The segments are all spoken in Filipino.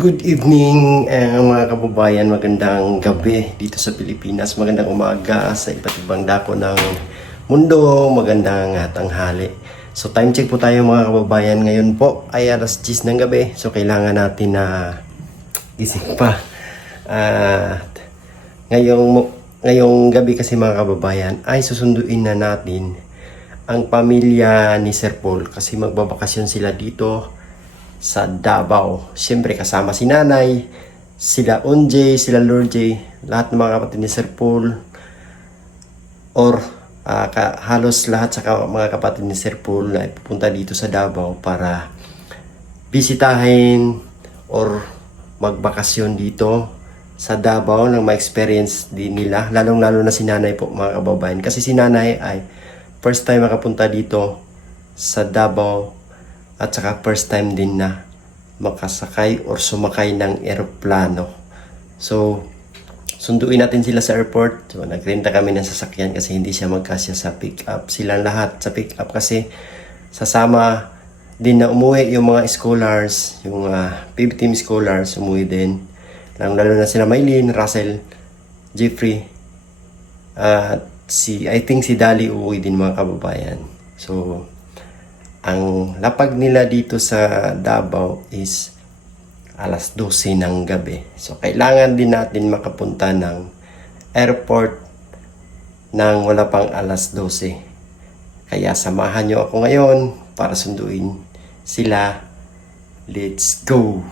Good evening mga kababayan, magandang gabi dito sa Pilipinas, magandang umaga sa iba't ibang dako ng mundo, magandang tanghali. So time check po tayo mga kababayan, ngayon po ay alas 10 ng gabi, so kailangan natin na gising pa. Ngayong gabi kasi mga kababayan ay susunduin na natin ang pamilya ni Sir Paul kasi magbabakasyon sila dito sa Davao. Siyempre kasama si nanay, sila Onjay, sila Lord J, lahat ng mga kapatid ni Sir Paul or halos lahat sa mga kapatid ni Sir Paul na pupunta dito sa Davao para bisitahin or magbakasyon dito sa Davao nang ma-experience din nila, lalong-lalo na si nanay po mga kababayan, kasi si nanay ay first time makapunta dito sa Davao at saka first time din na makasakay or sumakay ng eroplano. So, sunduin natin sila sa airport. So, nagrenta kami ng sasakyan kasi hindi siya magkasya sa pick-up. Silang lahat sa pick-up kasi sasama din na umuwi yung mga scholars, yung PIB team scholars umuwi din. Lalo na sila Maylin, Russell, Jeffrey, at I think si Dali uuwi din mga kababayan. So, ang lapag nila dito sa Davao is alas 12 ng gabi. So, kailangan din natin makapunta ng airport nang wala pang alas 12. Kaya samahan nyo ako ngayon para sunduin sila. Let's go!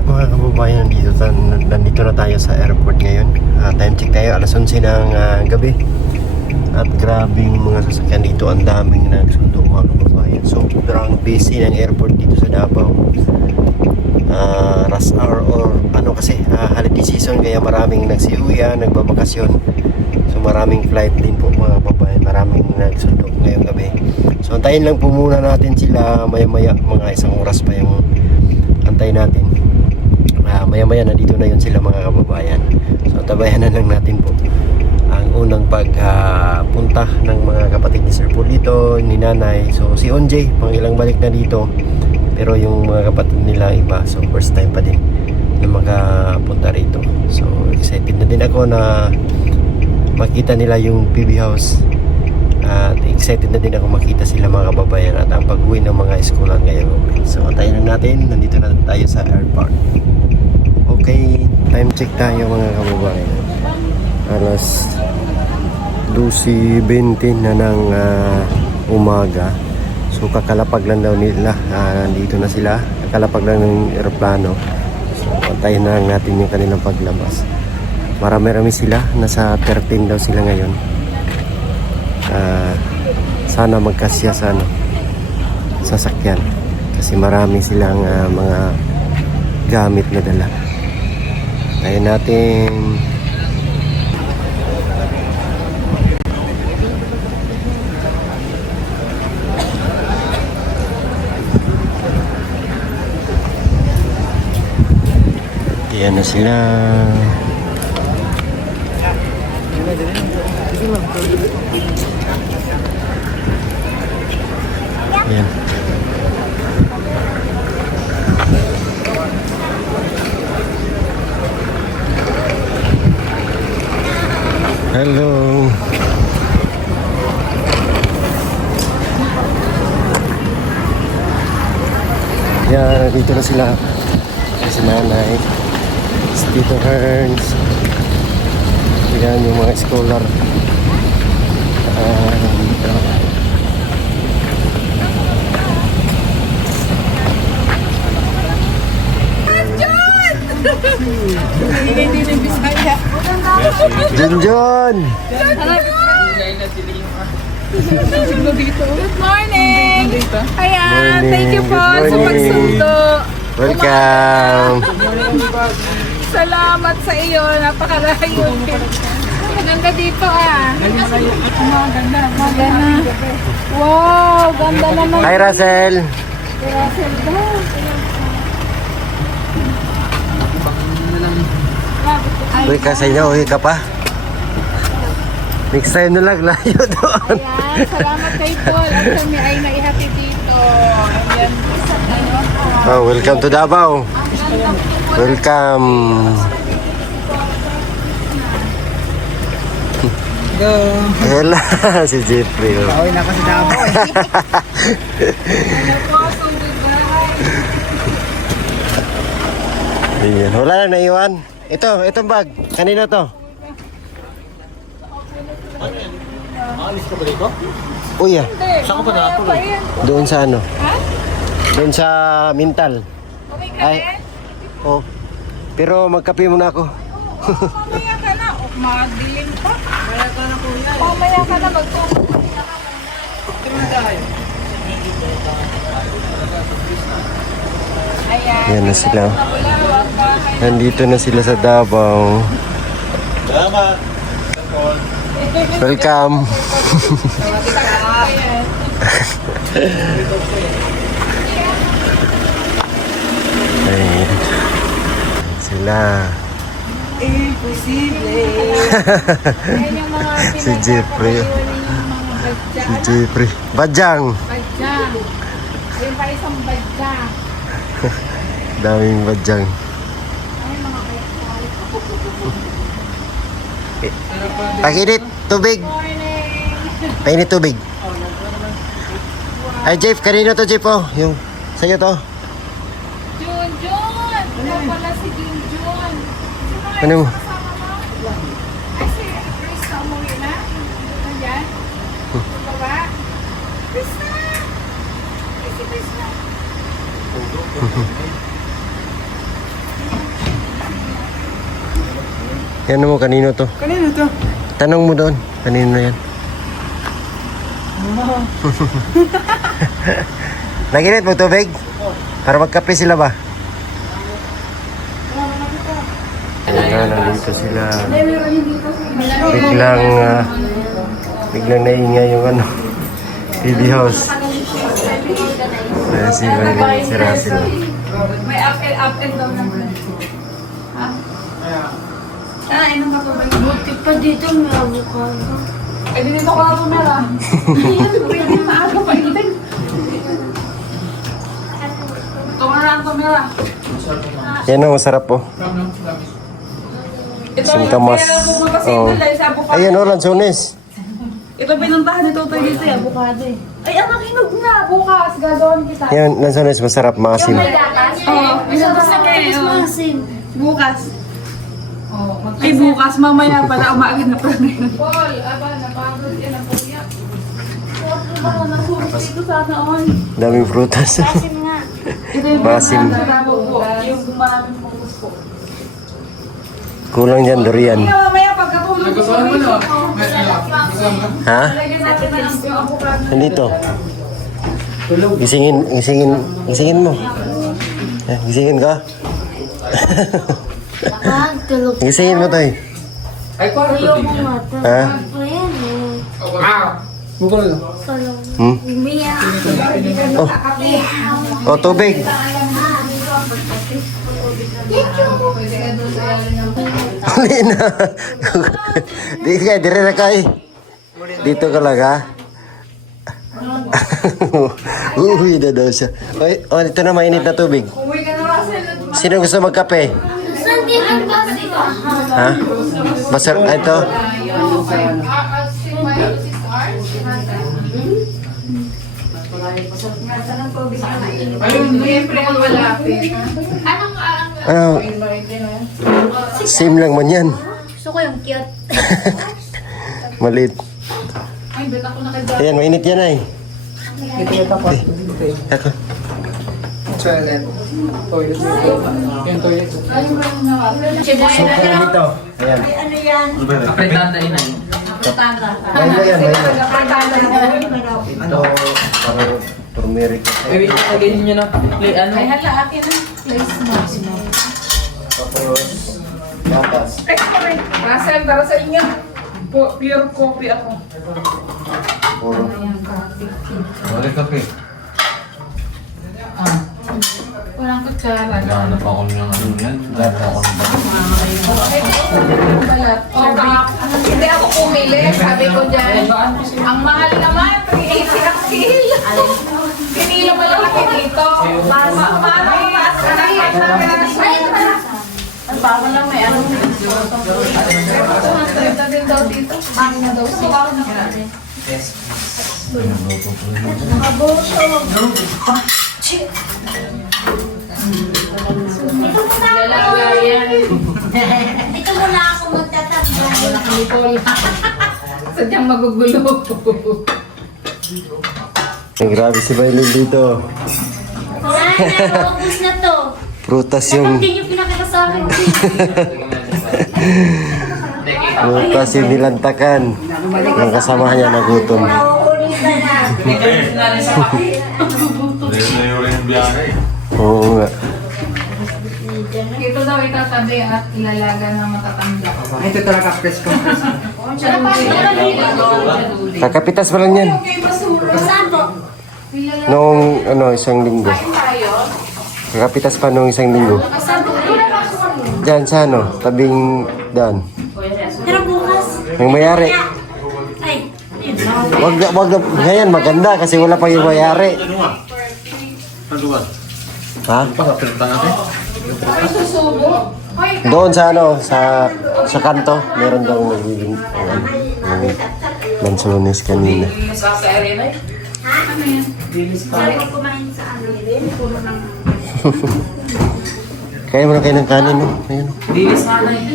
Mga kababayan, nandito na tayo sa airport ngayon. Time check tayo, alas 11 ng gabi. At grabing mga sasakyan dito, ang daming nagsundo mga kababayan. So, sobrang busy ng airport dito sa Davao. Rush hour or ano kasi, holiday season, kaya maraming nagsiuya, nagbabakasyon. So, maraming flight din po mga kababayan, maraming nagsundo ngayong gabi. So, antayin lang po muna natin sila maya-maya, mga isang oras pa yung antay natin. Maya-maya na dito na yun sila mga kababayan. So tabayan na lang natin po ang unang pagpunta ng mga kapatid ni Sir Paul dito, ni nanay. So si Onjay, pang ilang balik na dito, pero yung mga kapatid nila iba, so first time pa din na makapunta rito. So excited na din ako na makita nila yung PB house. At excited na din ako makita sila mga kababayan at ang pag-uwi ng mga eskolan ngayon. So tayo na natin, nandito na tayo sa airport. Okay, time check tayo mga kababayan. Alas 12:20 na ng umaga. So kakalapag lang daw nila, dito na sila. Kakalapag lang ng eroplano. So pantayin na lang natin yung kanilang paglabas. Marami-rami sila, nasa 13 daw sila ngayon. Sana magkasya sa sasakyan kasi marami silang mga gamit na dala. Tayo natin. Ayan na sila. Ayan. Hello. Yan, dito na sila. Si nanay. Tito Herns. Yan yung mga scholar. Dito. Junjun! Good morning! Ayan, Morning. thank you po Good sa morning. pagsundo. Welcome! Salamat sa iyo, napakalayo. Maganda dito ah. Maganda. Wow, ganda naman. Hi Russell! Russell daw. Uy ka sa inyo, uy ka pa. Next time na lang, layo doon. Ayan, salamat kay Paul at kami ay naihatid dito. Ayan, ano, Oh, welcome to Davao. Welcome. Go! Wala, si Jeffrey. Oh. Pauwi na ako sa Davao eh. Ayan. Wala na naiwan. Itong bag. Kanino to? Alis ka ba dito? Uy ah. Saan ka pa natuloy? Doon sa ano? Ha? Doon sa Mintal. Okay ka Ay. rin? Oh. Pero magkape muna ako. Mamaya ka na. O, madilim pa. Mamaya ka na kuya. Mamaya ka na magtutuloy. Ayan. Yan na sila. Bulawak, bahay. Nandito na sila sa Davao. Salamat! Welcome. Ayan. Ayan. Sila. Ayan yung mga Si Jeffrey. Si Jeffrey. Bajang. Badyang. Ayun pa isang badyang. Daming bajang. Pakinit, tubig. Morning. Painit tubig. Ay, Jeff, kanino to, Jeff, oh? Yung, sa'yo to. Junjun! Ito pala si Junjun. Ano mo? Kasama mo? Ay, si Chris na umuwi na? Nandyan? Sa baba? Chris na! Ay, si Chris na. Yan mo, kanino to? Kanino to? Tanong mo doon. Kanino yan? Naginit mo tubig? Para magkape sila ba? Ayan na, nandito sila. Biglang naingay yung ano, TV house. Ayan si Russell. May up and down naman. Ha? Ah, inom ka pa ba? Buti pa dito may avocado. Ay, dito ko na tumira. Ayan, maaga pa itin. Ito na lang tumira. Yan ang masarap po. Ito Singkamas. Oh. Ayan o, lansones. Ito pinuntahan ni Totoy dito yung avocado eh. Ay, ang makinog na. Bukas, gagawin kita. Yan, lansones masarap, maasim. Oo, bukas na kayo. Masin. Bukas. Ay, bukas. Mamaya pala. Umaagid na pala ngayon. Paul, aba, napagod yan ang puyak. Ako, nasulit dito sana on. Daming prutas. Masin nga. Ito yung Masim. Yung maraming focus po. Kulang dyan, durian. Hindi mamaya pagkatulog ko. Ha? Lagyan natin na yung avocado. Nandito. Gisingin mo. Gisingin ka. Tulog. Gisingin mo tayo. Ayaw mo mata. Ha? Ayan eh. Bukol na. Kalong. Hmm? Umiyak. Oh, tubig. Huli na. Di ka, dire na kay. Dito ka lang ha. Uwi na daw siya. Oh, ito na mainit na tubig. Uwi ka na, Russell. Sino gusto magkape? Saan din ang basi? Ha? Masarap. Ito. Ayun, siyempre ang malapit. Anong Ano? Same lang man yan. Gusto ko yung cute. Maliit. Ay, bet ako na kay Ayan, mainit yan ay. Ako. Toilet. Toilet. Yung toilet. Dito. Ayan. Ano yan? Apretada yun ay. Bayan na yan, bayan na. Ito, parang turmeric. Wait, lagyan nyo na. Ano? Ay, hala, akin na. Place mo. Tapos, gatas. Ay, sorry. Russell, para sa inyo. Pure coffee ako. Puro. Wala kape. Walang kutsara. Ano pa ako ng ano yan? Lahat pa ako ng Balat. Hindi ako pumili. Sabi ko dyan. Ang mahal naman. 380 ang kilo. Pinilo malalaki dito. Paano iwas ka na yan? Ang bawal lang may ano. Pero 200 din daw dito. Bang na daw siya. Lalagayan. Dito muna ako magtatanggal. Nicole. Sadyang magugulo. Grabe si Bailin dito. Sana, ubus na to. Prutas Dapat yung, din yung pinakita sa akin. prutas yung nilantakan. Yung kasama niya nagutom. Nauulitan na. Layo yung biyahe. Oo nga. Ito daw itatabi at ilalaga ng matatanda. Ito talaga press ko. Kakapitas pa lang yan. Okay, basura. Saan po? Noong isang linggo. Kain tayo. Kakapitas pa noong isang linggo. Saan po? Diyan sa tabing daan. Pero bukas. Yung mayari. Ay, Wag ngayon maganda kasi wala pa yung mayari. Ano ba? Ha? Pakapirta natin. Ay, susubo. Ay, Doon sa kanto, meron daw nagiging lansones kanina. Sa arena eh. ano yan? sabi ko kumain sa ano. Puro ng... Kaya mo na kayo ng kanin, no? Ayun. Dilis sana eh.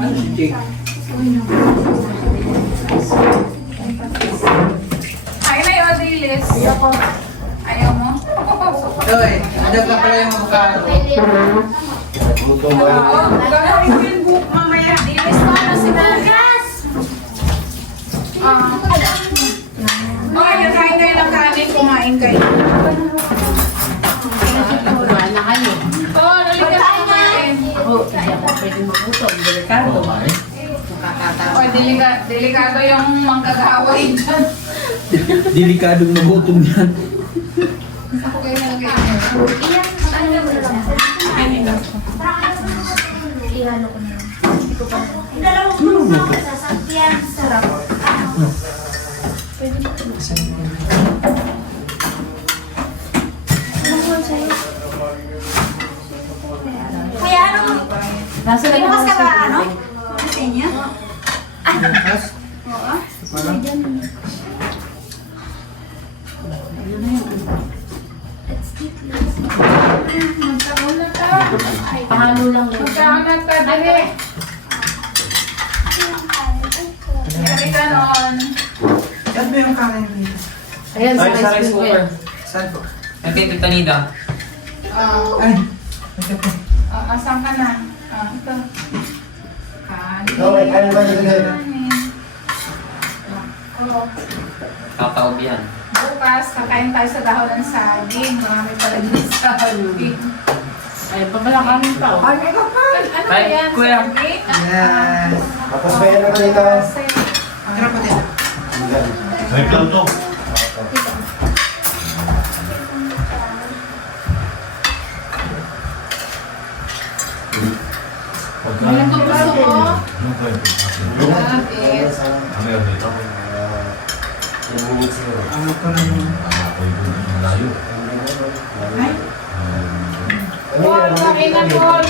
Ay, Jake. Kain na yung dilis. Ayaw mo? Oy, ada ka pala yung mukha. Oo, gagawin ko yung buhok mamaya. Dilis mo na sinagas. Okay, kain kayo ng kanin. Kumain kayo. Wala kayo. Oo, nalikas na kumain. Ako, hindi ako pwede magutom. Delikado. Delikado yung manggagaway dyan. Delikadong nagutom yan. Ako kayo na kayo. Iyan, ano yung lang? Ihalo ko na lang. Dalawang puno ako sa sasakyan. Sarap. Kuya, ano? Bukas ka ba, ano? Sa inyo? Bukas? Oo. Magkauna ka. Pahalo lang lang. Magkauna ka. Dali. Dali ka noon. Saan ba yung kanin dito? Ayan, Ay, sa rice cooker. Saan po? Yung kay Tita Nida. Ay, ito po. Asan ka na? Ito. Kanin. Okay, kanin ba dito? Kataob yan. Bukas, kakain tayo sa dahon ng saging. Marami pala din sa saging. Ay, pabalakanin pa. Oh. Ano ba Ay, yan? kuya. Saging? Yes. Tapos ba yan naman dito? Tira po din. May plato. Walang gusto mo? Ano ba yun? Bakit? Ano yun dito? Ano ko na yun? Ako yung malayo. Paul, kain na, Paul.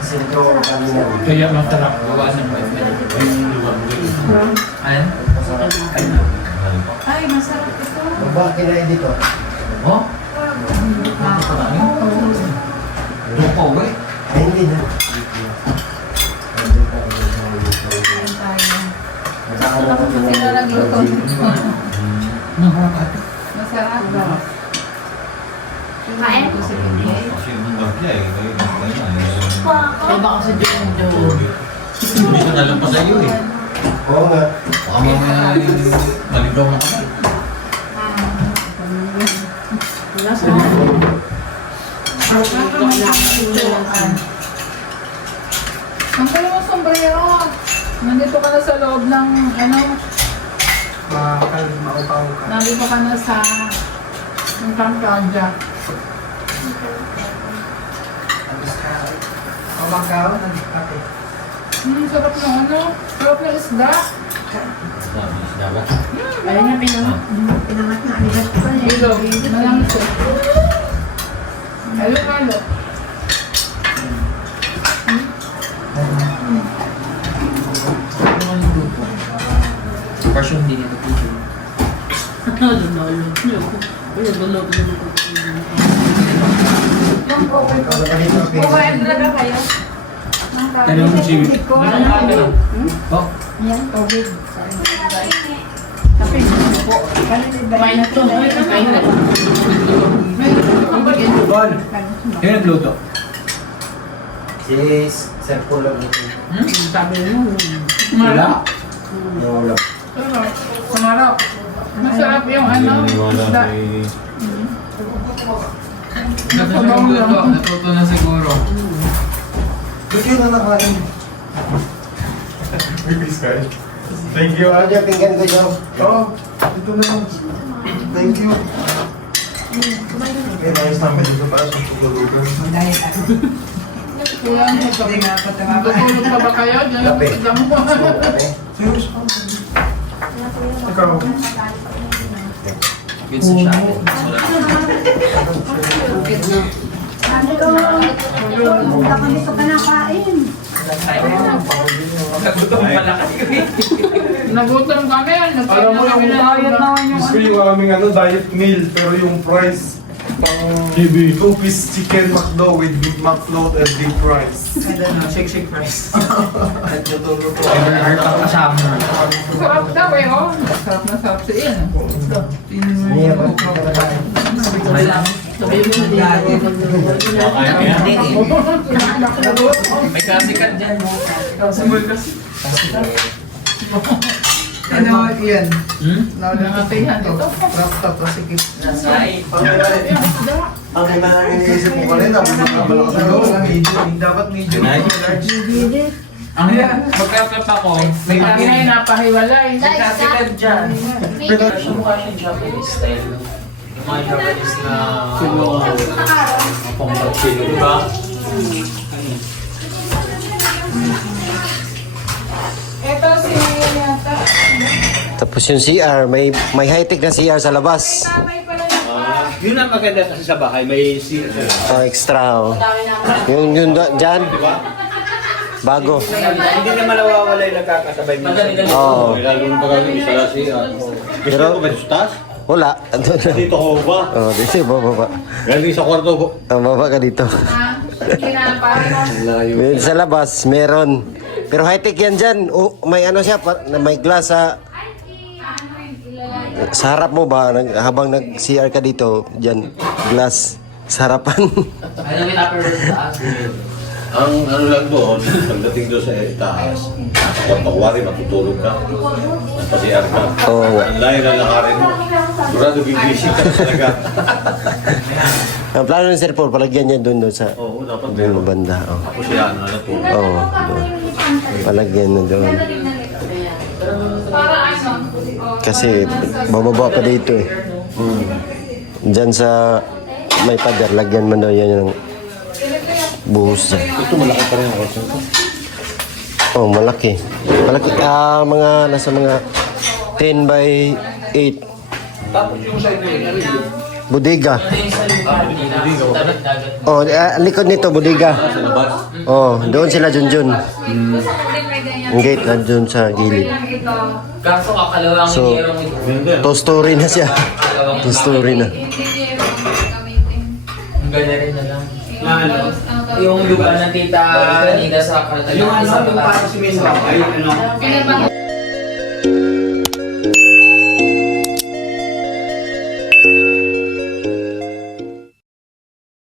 Sintro kanina. Kaya masarap. Gawa ng 5 minutes. Ayan? Ay, masarap ito. Ba kinain dito? Oh? Ito po, eh. Ay, hindi na. Sila nagluto. Masarap. Kain? Kasi nung gabi eh. Kaya baka si Jojo. Hindi ko nalang pa sa'yo eh. Oo nga. Baka mamaya maligaw na ka. Nasa Ang pala mo sombrero. Nandito ka na sa loob ng ano. Nandito ka na sa ng Pampanga. Sarap ng ano. Sarap ng isda. Ayun nga pinangat na. Aligat ko na Ilog. Malangit ko. Halo-halo. Version din ito po. Kumain talaga kayo. Ano yung si... Oh, Yan, tubig. Kain na to. Kain na. Bon! Yung nagluto. Si Sir Paul lang ito. Sabi mo. Wala. Wala. Sumarap. Masarap yung ano. Isda. Natuto na siguro. Gusto yun na nakain. Thank you. Ano yung pinggan ko dyan? Oo. Ito na lang. Thank you. Okay, nais namin dito para sa tutulugan. Kulang mo pa. Matutulog pa ba kayo? Diyan yung Kape. isda mo. Serious? Ikaw. Good sa siya. Sabi ko, pumunta kami sa kanakain. Nagutom kami. Alam mo yung Nagkayat naman yung gusto yung aming diet meal, pero yung price, pang 2-piece chicken McDo with Big Mac float and big fries. Shake price. Heart ang kasama. sarap daw eh, oh. Sarap na sarap si Ian. Hindi ba? Sabi mo May kasikat dyan. Ano yan? Nakatihan ito. Laptop o sige. Yung isda. Ang kailangan iniisip ko kanina, magkakabalak sa Ano loob. lang, medium. Dapat medium. Ang magkakap ako, may Kami na yung napahiwalay. kasikat dyan. Pero mukha siyang Japanese style. Yung mga Japanese na... Pangkakilo. Diba? Ito si yata. Tapos yung CR, may high-tech na CR sa labas. Kamay pala yung Yun ang maganda kasi sa bahay, may Oh, extra oh. Yung dyan, bago. hindi naman nawawala yung nagkakasabay minsan. Oo. Lalo pa kami isa na siya. Gusto Pero- ko ba sa taas? Wala. Dito ko ba? Oh, dito baba. Galing sa kwarto ko. Baba ka dito. kinapay. Sa labas, meron. Pero high-tech yan dyan. Oh, may ano siya, may glass sa harap mo ba, habang nag-CR ka dito, dyan, glass, sa harapan. Ay, namin upper taas. Ang ano lang doon, pagdating doon sa taas, pagpakwari, matutulog ka. Nagpasiar ka. Oo nga. Ang layo na lakarin mo. Sigurado gigising ka na talaga. Ang plano ni Sir Paul, palagyan niya doon sa Oo, dapat doon meron. banda. Oh. Ako siya, ano na po. Oo, doon. Palagyan na doon. Para ano? Kasi bababa pa dito eh. Diyan sa may pader, lagyan mo daw yan ng buhos. Ito malaki pa rin ako. Oh, malaki. Malaki. Mga nasa mga 10 by 8. Tapos yung side na yun, Bodega. dagat-dagat. Oh, likod nito, bodega. Sa labas. Oh, doon sila Junjun. Ang gate na doon sa gilid. Kaso kakalawang So, hero mo ito. Two story na siya. Two story na. Ang ganda rin na lang. Tapos, yung lugar ng tita Nida sa Cartagena. Yung ano, yung parang simento. Ay, ano. Pinabang